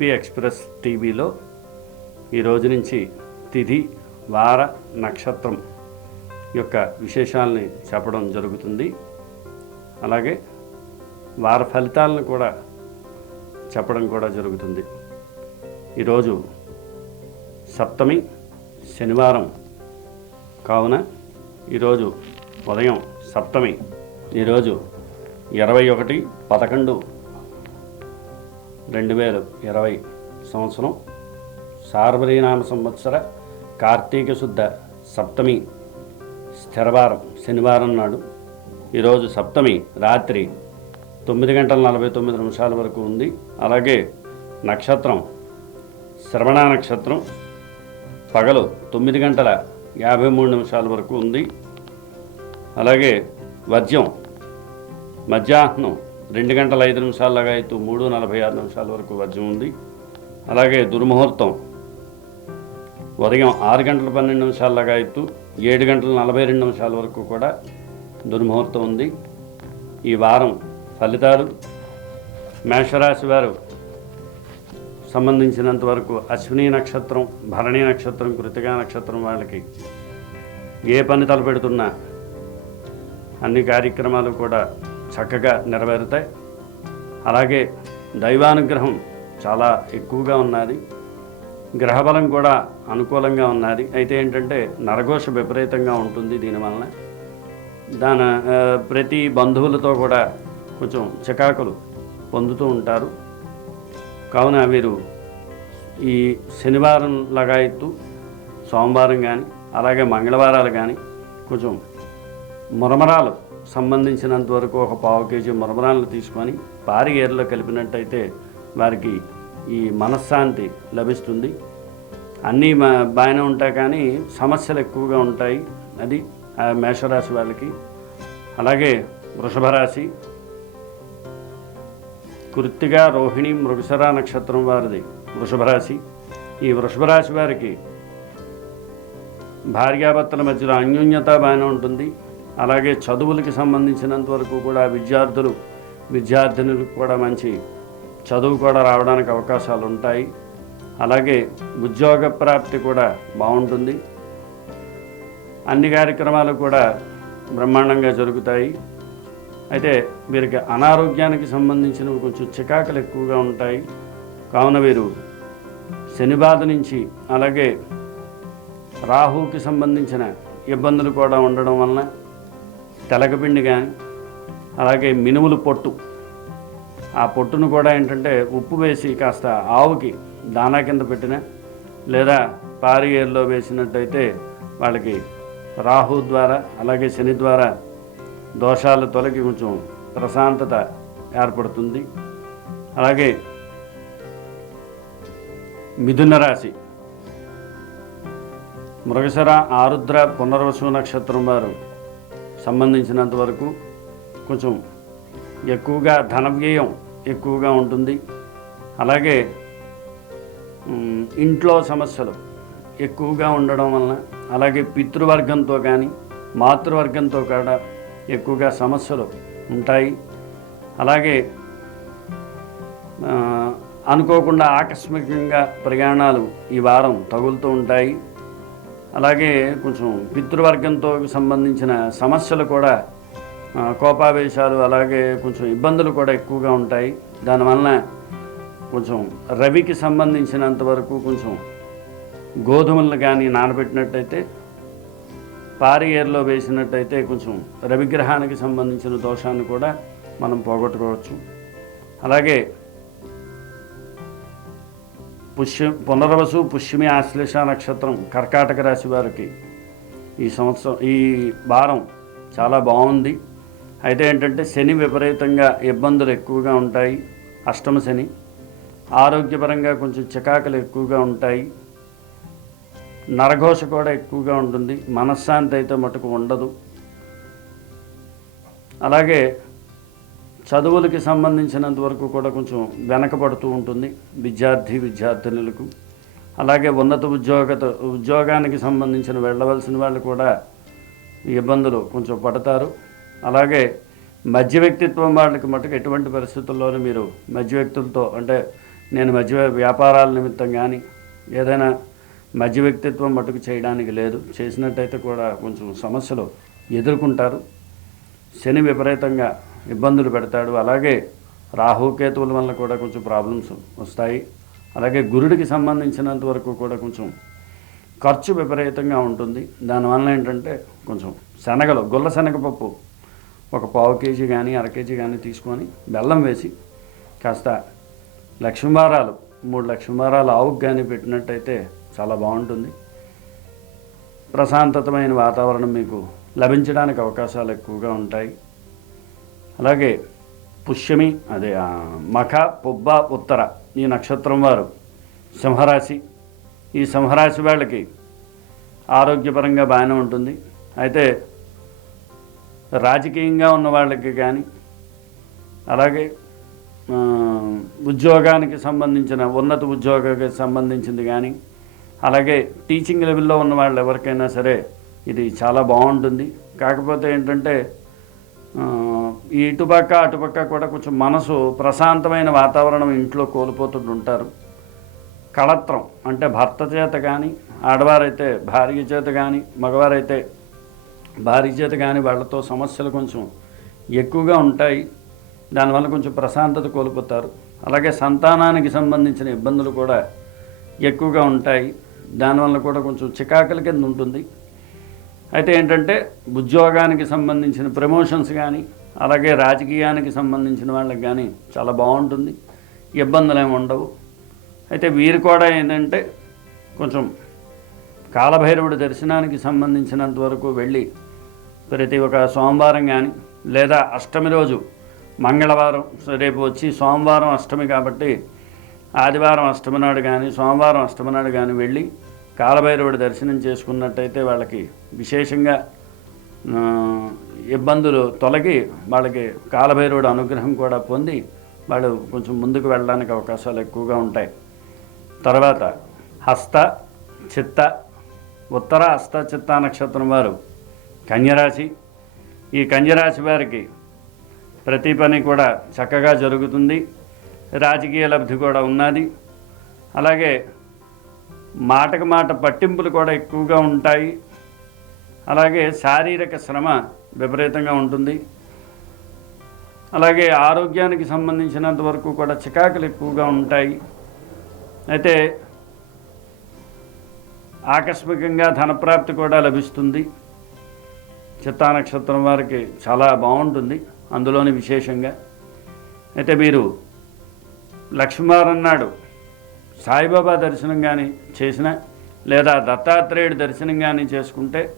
AP express టీవీలో ఈ రోజు నుంచి తిథి వార నక్షత్రం యొక్క విశేషాలని చెప్పడం జరుగుతుంది. అలాగే వార ఫలితాలను కూడా చెప్పడం కూడా జరుగుతుంది. ఈరోజు సప్తమి శనివారం కావున ఈరోజు ఉదయం సప్తమి ఈరోజు ఇరవై ఒకటి పదకొండు రెండు వేల ఇరవై సంవత్సరం సార్వరీనామ సంవత్సర కార్తీక శుద్ధ సప్తమి స్థిరవారం శనివారం నాడు. ఈరోజు సప్తమి రాత్రి తొమ్మిది గంటల నలభై తొమ్మిది నిమిషాల వరకు ఉంది. అలాగే నక్షత్రం శ్రవణ నక్షత్రం పగలు తొమ్మిది గంటల యాభై మూడు నిమిషాల వరకు ఉంది. అలాగే వద్యం మధ్యాహ్నం రెండు గంటల ఐదు నిమిషాలగా అయితే మూడు నలభై ఆరు నిమిషాల వరకు వజ్రం ఉంది. అలాగే దుర్ముహూర్తం ఉదయం ఆరు గంటల పన్నెండు నిమిషాలగా ఎత్తు ఏడు గంటల నలభై రెండు నిమిషాల వరకు కూడా దుర్ముహూర్తం ఉంది. ఈ వారం ఫలితాలు మేషరాశి వారు సంబంధించినంత వరకు అశ్విని నక్షత్రం భరణి నక్షత్రం కృతికా నక్షత్రం వాళ్ళకి ఏ పని తలపెడుతున్నా అన్ని కార్యక్రమాలు కూడా చక్కగా నెరవేరుతాయి. అలాగే దైవానుగ్రహం చాలా ఎక్కువగా ఉన్నది. గ్రహబలం కూడా అనుకూలంగా ఉన్నది. అయితే ఏంటంటే నరఘోష విపరీతంగా ఉంటుంది దీనివలన దాని ప్రతి బంధువులతో కూడా కొంచెం చికాకులు పొందుతూ ఉంటారు. కావున వీరు ఈ శనివారం లగాయత్తు సోమవారం కానీ అలాగే మంగళవారాలు కానీ కొంచెం మురమరాలు సంబంధించినంత వరకు ఒక పావు కేజీ మరమరాలను తీసుకొని పారి ఏరులో కలిపినట్టయితే వారికి ఈ మనశ్శాంతి లభిస్తుంది. అన్నీ బాగానే ఉంటాయి కానీ సమస్యలు ఎక్కువగా ఉంటాయి. అది ఆ మేషరాశి వాళ్ళకి. అలాగే వృషభ రాశి. కృత్తిగా రోహిణి మృగశర నక్షత్రం వారిది వృషభ రాశి. ఈ వృషభ రాశి వారికి భార్యాభర్తల మధ్యలో అన్యోన్యత బాగానే ఉంటుంది. అలాగే చదువులకి సంబంధించినంత వరకు కూడా విద్యార్థులు విద్యార్థినులకు కూడా మంచి చదువు కూడా రావడానికి అవకాశాలు ఉంటాయి. అలాగే ఉద్యోగ ప్రాప్తి కూడా బాగుంటుంది. అన్ని కార్యక్రమాలు కూడా బ్రహ్మాండంగా జరుగుతాయి. అయితే వీరికి అనారోగ్యానికి సంబంధించినవి కొంచెం చికాకులు ఎక్కువగా ఉంటాయి. కావున వీరు శని బాధ నుంచి అలాగే రాహుకి సంబంధించిన ఇబ్బందులు కూడా ఉండడం వలన తెలగపిండి కానీ అలాగే మినుములు పొట్టు. ఆ పొట్టును కూడా ఏంటంటే ఉప్పు వేసి కాస్త ఆవుకి దానా కింద పెట్టిన లేదా పారి ఏరులో వేసినట్టయితే వాళ్ళకి రాహు ద్వారా అలాగే శని ద్వారా దోషాలు తొలగి కొంచెం ప్రశాంతత ఏర్పడుతుంది. అలాగే మిథున రాశి. మృగశర ఆరుద్ర పునర్వసు నక్షత్రం వారు సంబంధించినంత వరకు కొంచెం ఎక్కువగా ధన వ్యయం ఎక్కువగా ఉంటుంది. అలాగే ఇంట్లో సమస్యలు ఎక్కువగా ఉండడం వలన అలాగే పితృవర్గంతో కానీ మాతృవర్గంతో కూడా ఎక్కువగా సమస్యలు ఉంటాయి. అలాగే అనుకోకుండా ఆకస్మికంగా ప్రయాణాలు ఈ వారం తగులుతూ ఉంటాయి. అలాగే కొంచెం పితృవర్గంతో సంబంధించిన సమస్యలు కూడా కోపావేశాలు అలాగే కొంచెం ఇబ్బందులు కూడా ఎక్కువగా ఉంటాయి. దానివలన కొంచెం రవికి సంబంధించినంత వరకు కొంచెం గోధుమలను కానీ నానబెట్టినట్టయితే పారి ఏర్లో వేసినట్టయితే కొంచెం రవిగ్రహానికి సంబంధించిన దోషాన్ని కూడా మనం పోగొట్టుకోవచ్చు. అలాగే పుష్య పునర్వసు పుష్యమి ఆశ్లేష నక్షత్రం కర్కాటక రాశి వారికి ఈ సంవత్సరం ఈ వారం చాలా బాగుంది. అయితే ఏంటంటే శని విపరీతంగా ఇబ్బందులు ఎక్కువగా ఉంటాయి. అష్టమ శని ఆరోగ్యపరంగా కొంచెం చికాకులు ఎక్కువగా ఉంటాయి. నరఘోష కూడా ఎక్కువగా ఉంటుంది. మనశ్శాంతి అయితే మటుకు ఉండదు. అలాగే చదువులకి సంబంధించినంత వరకు కూడా కొంచెం వెనకబడుతూ ఉంటుంది విద్యార్థి విద్యార్థినులకు. అలాగే ఉన్నత ఉద్యోగత ఉద్యోగానికి సంబంధించిన వెళ్ళవలసిన వాళ్ళు కూడా ఈ ఇబ్బందులు కొంచెం పడతారు. అలాగే మధ్య వ్యక్తిత్వం వాళ్ళకి మటుకు ఎటువంటి పరిస్థితుల్లోనూ మీరు మధ్య వ్యక్తులతో అంటే నేను మధ్య వ్యాపారాల నిమిత్తం కానీ ఏదైనా మధ్య వ్యక్తిత్వం మటుకు చేయడానికి లేదు. చేసినట్టయితే కూడా కొంచెం సమస్యలు ఎదుర్కొంటారు. శని విపరీతంగా ఇబ్బందులు పెడతాడు. అలాగే రాహుకేతువుల వల్ల కూడా కొంచెం ప్రాబ్లమ్స్ వస్తాయి. అలాగే గురుడికి సంబంధించినంత వరకు కూడా కొంచెం ఖర్చు విపరీతంగా ఉంటుంది. దానివల్ల ఏంటంటే కొంచెం శనగలు గుల్ల శనగపప్పు ఒక పావు కేజీ కానీ అర కేజీ కానీ తీసుకొని బెల్లం వేసి కాస్త లక్ష్మీవారాలు మూడు లక్ష్మీవారాలు ఆవుకు కానీ పెట్టినట్టయితే చాలా బాగుంటుంది. ప్రశాంతతమైన వాతావరణం మీకు లభించడానికి అవకాశాలు ఎక్కువగా ఉంటాయి. అలాగే పుష్యమి అదే మఖ పుబ్బ ఉత్తర ఈ నక్షత్రం వారు. సింహరాశి. ఈ సింహరాశి వాళ్ళకి ఆరోగ్యపరంగా బాగానే ఉంటుంది. అయితే రాజకీయంగా ఉన్న వాళ్ళకి కానీ అలాగే ఉద్యోగానికి సంబంధించిన ఉన్నత ఉద్యోగానికి సంబంధించింది కానీ అలాగే టీచింగ్ లెవెల్లో ఉన్న వాళ్ళు ఎవరికైనా సరే ఇది చాలా బాగుంటుంది. కాకపోతే ఏంటంటే ఈ ఇటుపక్క అటుపక్క కూడా కొంచెం మనసు ప్రశాంతమైన వాతావరణం ఇంట్లో కోల్పోతుంటారు కళత్రం అంటే భర్త చేత కానీ ఆడవారైతే భార్య చేత కానీ మగవారైతే భార్య చేత కానీ వాళ్ళతో సమస్యలు కొంచెం ఎక్కువగా ఉంటాయి. దానివల్ల కొంచెం ప్రశాంతత కోల్పోతారు. అలాగే సంతానానికి సంబంధించిన ఇబ్బందులు కూడా ఎక్కువగా ఉంటాయి. దానివల్ల కూడా కొంచెం చికాకుల కింద ఉంటుంది. అయితే ఏంటంటే ఉద్యోగానికి సంబంధించిన ప్రమోషన్స్ కానీ అలాగే రాజకీయానికి సంబంధించిన వాళ్ళకి కానీ చాలా బాగుంటుంది. ఇబ్బందులు ఏమి ఉండవు. అయితే వీరు కూడా ఏంటంటే కొంచెం కాలభైరవుడి దర్శనానికి సంబంధించినంత వరకు వెళ్ళి ప్రతి ఒక సోమవారం కానీ లేదా అష్టమి రోజు మంగళవారం రేపు వచ్చి సోమవారం అష్టమి కాబట్టి ఆదివారం అష్టమి నాడు కానీ సోమవారం అష్టమి నాడు కానీ వెళ్ళి కాలభైరవుడి దర్శనం చేసుకున్నట్టయితే వాళ్ళకి విశేషంగా ఇబ్బందులు తొలగి వాళ్ళకి కాలభైరవుడు అనుగ్రహం కూడా పొంది వాళ్ళు కొంచెం ముందుకు వెళ్ళడానికి అవకాశాలు ఎక్కువగా ఉంటాయి. తర్వాత హస్త చిత్త ఉత్తర హస్త చిత్త నక్షత్రం వారు కన్యరాశి. ఈ కన్యరాశి వారికి ప్రతి పని కూడా చక్కగా జరుగుతుంది. రాజకీయ లబ్ధి కూడా ఉన్నది. అలాగే మాటకు మాట పట్టింపులు కూడా ఎక్కువగా ఉంటాయి. అలాగే శారీరక శ్రమ విపరీతంగా ఉంటుంది. అలాగే ఆరోగ్యానికి సంబంధించినంత వరకు కూడా చికాకులు ఎక్కువగా ఉంటాయి. అయితే ఆకస్మికంగా ధనప్రాప్తి కూడా లభిస్తుంది. చిత్తా నక్షత్రం వారికి చాలా బాగుంటుంది అందులోని విశేషంగా. అయితే మీరు లక్ష్మీవారం నాడు సాయిబాబా దర్శనం కానీ చేసిన లేదా దత్తాత్రేయుడి దర్శనం కానీ చేసుకుంటే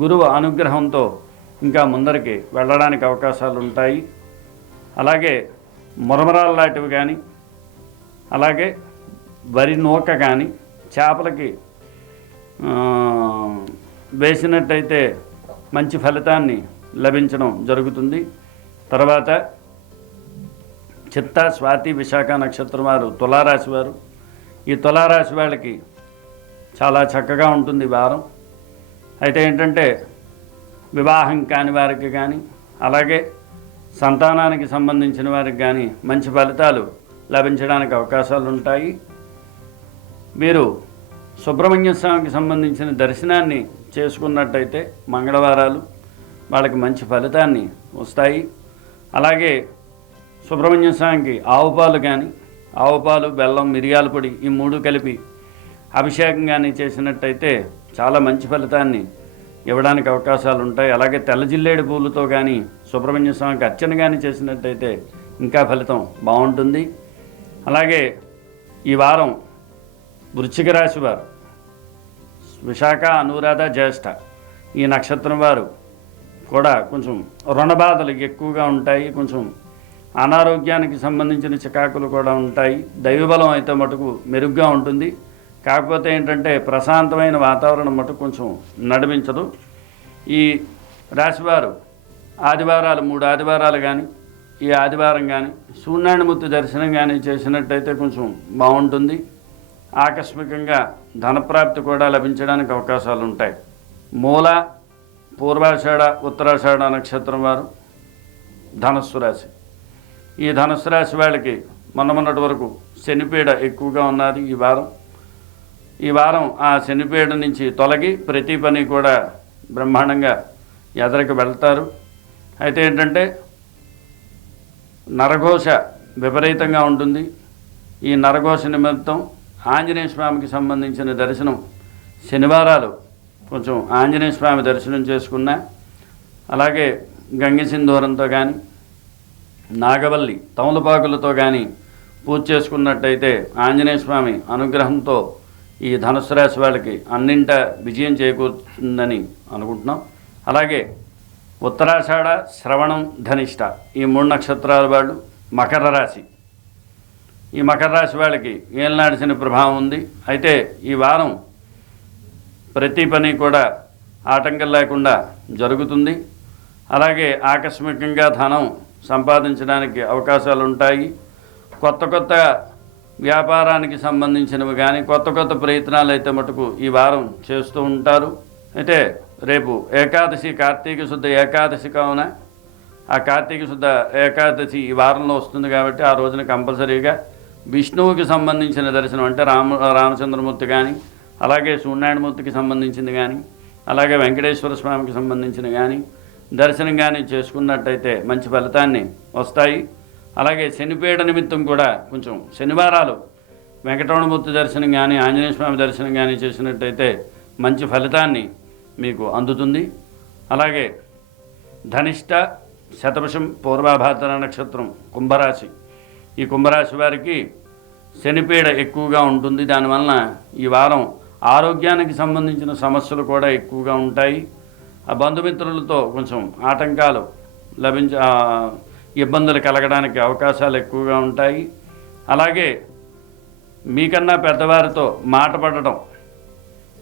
గురువు అనుగ్రహంతో ఇంకా ముందరికి వెళ్ళడానికి అవకాశాలు ఉంటాయి. అలాగే మురమరాలు లాంటివి కానీ అలాగే వరి నూక కానీ చేపలకి వేసినట్టయితే మంచి ఫలితాన్ని లభించడం జరుగుతుంది. తర్వాత చిత్త స్వాతి విశాఖ నక్షత్రం వారు తులారాశి వారు. ఈ తులారాశి వాళ్ళకి చాలా చక్కగా ఉంటుంది వారం. అయితే ఏంటంటే వివాహం కాని వారికి కానీ అలాగే సంతానానికి సంబంధించిన వారికి కానీ మంచి ఫలితాలు లభించడానికి అవకాశాలు ఉంటాయి మీరు సుబ్రహ్మణ్య స్వామికి సంబంధించిన దర్శనాన్ని చేసుకున్నట్టయితే మంగళవారాలు వాళ్ళకి మంచి ఫలితాన్ని వస్తాయి. అలాగే సుబ్రహ్మణ్య స్వామికి ఆవుపాలు కానీ ఆవుపాలు బెల్లం మిరియాల పొడి ఈ మూడు కలిపి అభిషేకం కానీ చేసినట్టయితే చాలా మంచి ఫలితాన్ని ఇవ్వడానికి అవకాశాలు ఉంటాయి అలాగే తెల్ల జిల్లేడు పూలతో కానీ సుబ్రహ్మణ్య స్వామికి అర్చన కానీ చేసినట్టయితే ఇంకా ఫలితం బాగుంటుంది. అలాగే ఈ వారం వృశ్చిక రాశి వారు విశాఖ అనురాధ జ్యేష్ఠ ఈ నక్షత్రం వారు కూడా కొంచెం రుణబాధలు ఎక్కువగా ఉంటాయి. కొంచెం అనారోగ్యానికి సంబంధించిన చికాకులు కూడా ఉంటాయి. దైవబలం అయితే మటుకు మెరుగ్గా ఉంటుంది. కాకపోతే ఏంటంటే ప్రశాంతమైన వాతావరణం మటు కొంచెం నడిపించదు. ఈ రాశివారు ఆదివారాలు మూడు ఆదివారాలు కానీ ఈ ఆదివారం కానీ సూర్యనారాయణమూర్తి దర్శనం కానీ చేసినట్టయితే కొంచెం బాగుంటుంది. ఆకస్మికంగా ధనప్రాప్తి కూడా లభించడానికి అవకాశాలు ఉంటాయి. మూల పూర్వాషాఢ ఉత్తరాషాఢ నక్షత్రం వారు ధనస్సు రాశి. ఈ ధనస్సు రాశి వాళ్ళకి మొన్న మొన్నటి వరకు శనిపీడ ఎక్కువగా ఉన్నది ఈ వారం. ఈ వారం ఆ శనిపేడు నుంచి తొలగి ప్రతి పని కూడా బ్రహ్మాండంగా ఎదరికి వెళ్తారు. అయితే ఏంటంటే నరఘోష విపరీతంగా ఉంటుంది. ఈ నరఘోష నిమిత్తం ఆంజనేయ స్వామికి సంబంధించిన దర్శనం శనివారాలు కొంచెం ఆంజనేయ స్వామి దర్శనం చేసుకున్నా అలాగే గంగసింధూరంతో కానీ నాగవల్లి తమలపాకులతో కానీ పూజ చేసుకున్నట్టయితే ఆంజనేయ స్వామి అనుగ్రహంతో ఈ ధనుసు రాశి వాళ్ళకి అన్నింట విజయం చేకూరుతుందని అనుకుంటున్నాం. అలాగే ఉత్తరాషాఢ శ్రవణం ధనిష్ట ఈ మూడు నక్షత్రాల వాళ్ళు మకర రాశి. ఈ మకర రాశి వాళ్ళకి ఏళ్ళనాడు శని ప్రభావం ఉంది. అయితే ఈ వారం ప్రతి పని కూడా ఆటంకం లేకుండా జరుగుతుంది. అలాగే ఆకస్మికంగా ధనం సంపాదించడానికి అవకాశాలు ఉంటాయి. కొత్త కొత్త వ్యాపారానికి సంబంధించినవి కానీ కొత్త కొత్త ప్రయత్నాలు అయితే మటుకు ఈ వారం చేస్తూ ఉంటారు. అయితే రేపు ఏకాదశి కార్తీక శుద్ధ ఏకాదశి కావున ఆ కార్తీక శుద్ధ ఏకాదశి ఈ వారంలో వస్తుంది కాబట్టి ఆ రోజున కంపల్సరీగా విష్ణువుకి సంబంధించిన దర్శనం అంటే రామ రామచంద్రమూర్తి కానీ అలాగే సూర్యనారాయణమూర్తికి సంబంధించింది కానీ అలాగే వెంకటేశ్వర స్వామికి సంబంధించిన కానీ దర్శనం కానీ చేసుకున్నట్టయితే మంచి ఫలితాన్ని వస్తాయి. అలాగే శనిపీడ నిమిత్తం కూడా కొంచెం శనివారాలు వెంకటరమణమూర్తి దర్శనం కానీ ఆంజనేయ స్వామి దర్శనం కానీ చేసినట్టయితే మంచి ఫలితాన్ని మీకు అందుతుంది. అలాగే ధనిష్ట శతవశం పూర్వాభాద్ర నక్షత్రం కుంభరాశి. ఈ కుంభరాశి వారికి శనిపీడ ఎక్కువగా ఉంటుంది. దానివలన ఈ వారం ఆరోగ్యానికి సంబంధించిన సమస్యలు కూడా ఎక్కువగా ఉంటాయి. ఆ బంధుమిత్రులతో కొంచెం ఆటంకాలు లభించ ఇబ్బందులు కలగడానికి అవకాశాలు ఎక్కువగా ఉంటాయి. అలాగే మీకన్నా పెద్దవారితో మాట పడటం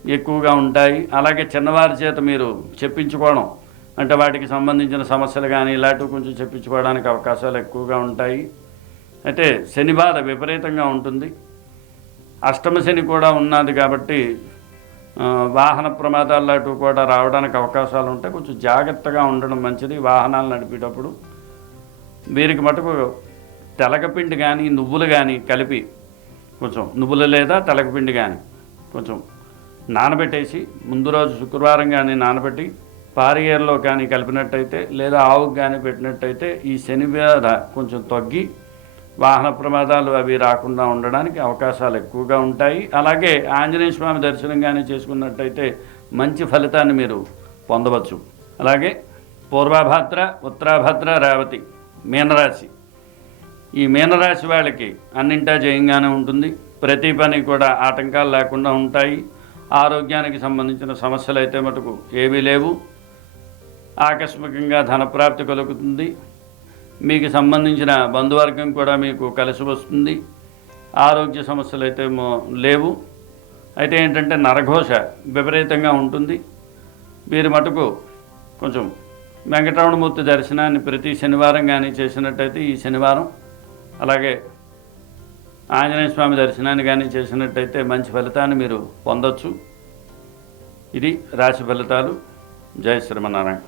ఎక్కువగా ఉంటాయి. అలాగే చిన్నవారి చేత మీరు చెప్పించుకోవడం అంటే వాటికి సంబంధించిన సమస్యలు కానీ ఇలాంటివి కొంచెం చెప్పించుకోవడానికి అవకాశాలు ఎక్కువగా ఉంటాయి. అయితే శని బాధ విపరీతంగా ఉంటుంది. అష్టమ శని కూడా ఉన్నది కాబట్టి వాహన ప్రమాదాలు లాంటివి కూడా రావడానికి అవకాశాలు ఉంటాయి కొంచెం జాగ్రత్తగా ఉండడం మంచిది. వాహనాలు నడిపేటప్పుడు వీరికి మటుకు తెలకపిండి కానీ నువ్వులు కానీ కలిపి కొంచెం నువ్వులు లేదా తెలకపిండి కానీ కొంచెం నానబెట్టేసి ముందు రోజు శుక్రవారం కానీ నానబెట్టి పారియేరులో కానీ కలిపినట్టయితే లేదా ఆవుకు కానీ పెట్టినట్టయితే ఈ శని మీద కొంచెం తగ్గి వాహన ప్రమాదాలు అవి రాకుండా ఉండడానికి అవకాశాలు ఎక్కువగా ఉంటాయి. అలాగే ఆంజనేయ స్వామి దర్శనం కానీ చేసుకున్నట్టయితే మంచి ఫలితాన్ని మీరు పొందవచ్చు. అలాగే పూర్వభద్ర ఉత్తరాభద్ర రేవతి మీనరాశి. ఈ మీనరాశి వాళ్ళకి అన్నింటా జయంగానే ఉంటుంది. ప్రతి పని కూడా ఆటంకాలు లేకుండా ఉంటాయి. ఆరోగ్యానికి సంబంధించిన సమస్యలు అయితే మటుకు ఏవీ లేవు. ఆకస్మికంగా ధనప్రాప్తి కలుగుతుంది. మీకు సంబంధించిన బంధువర్గం కూడా మీకు కలిసి వస్తుంది. ఆరోగ్య సమస్యలు అయితే లేవు. అయితే ఏంటంటే నరఘోష విపరీతంగా ఉంటుంది. మీరు మటుకు కొంచెం వెంకటరమణమూర్తి దర్శనాన్ని ప్రతి శనివారం కానీ చేసినట్టయితే ఈ శనివారం అలాగే ఆంజనేయ స్వామి దర్శనాన్ని కానీ చేసినట్టయితే మంచి ఫలితాన్ని మీరు పొందొచ్చు. ఇది రాశి ఫలితాలు. జయ శ్రీమన్నారాయణ.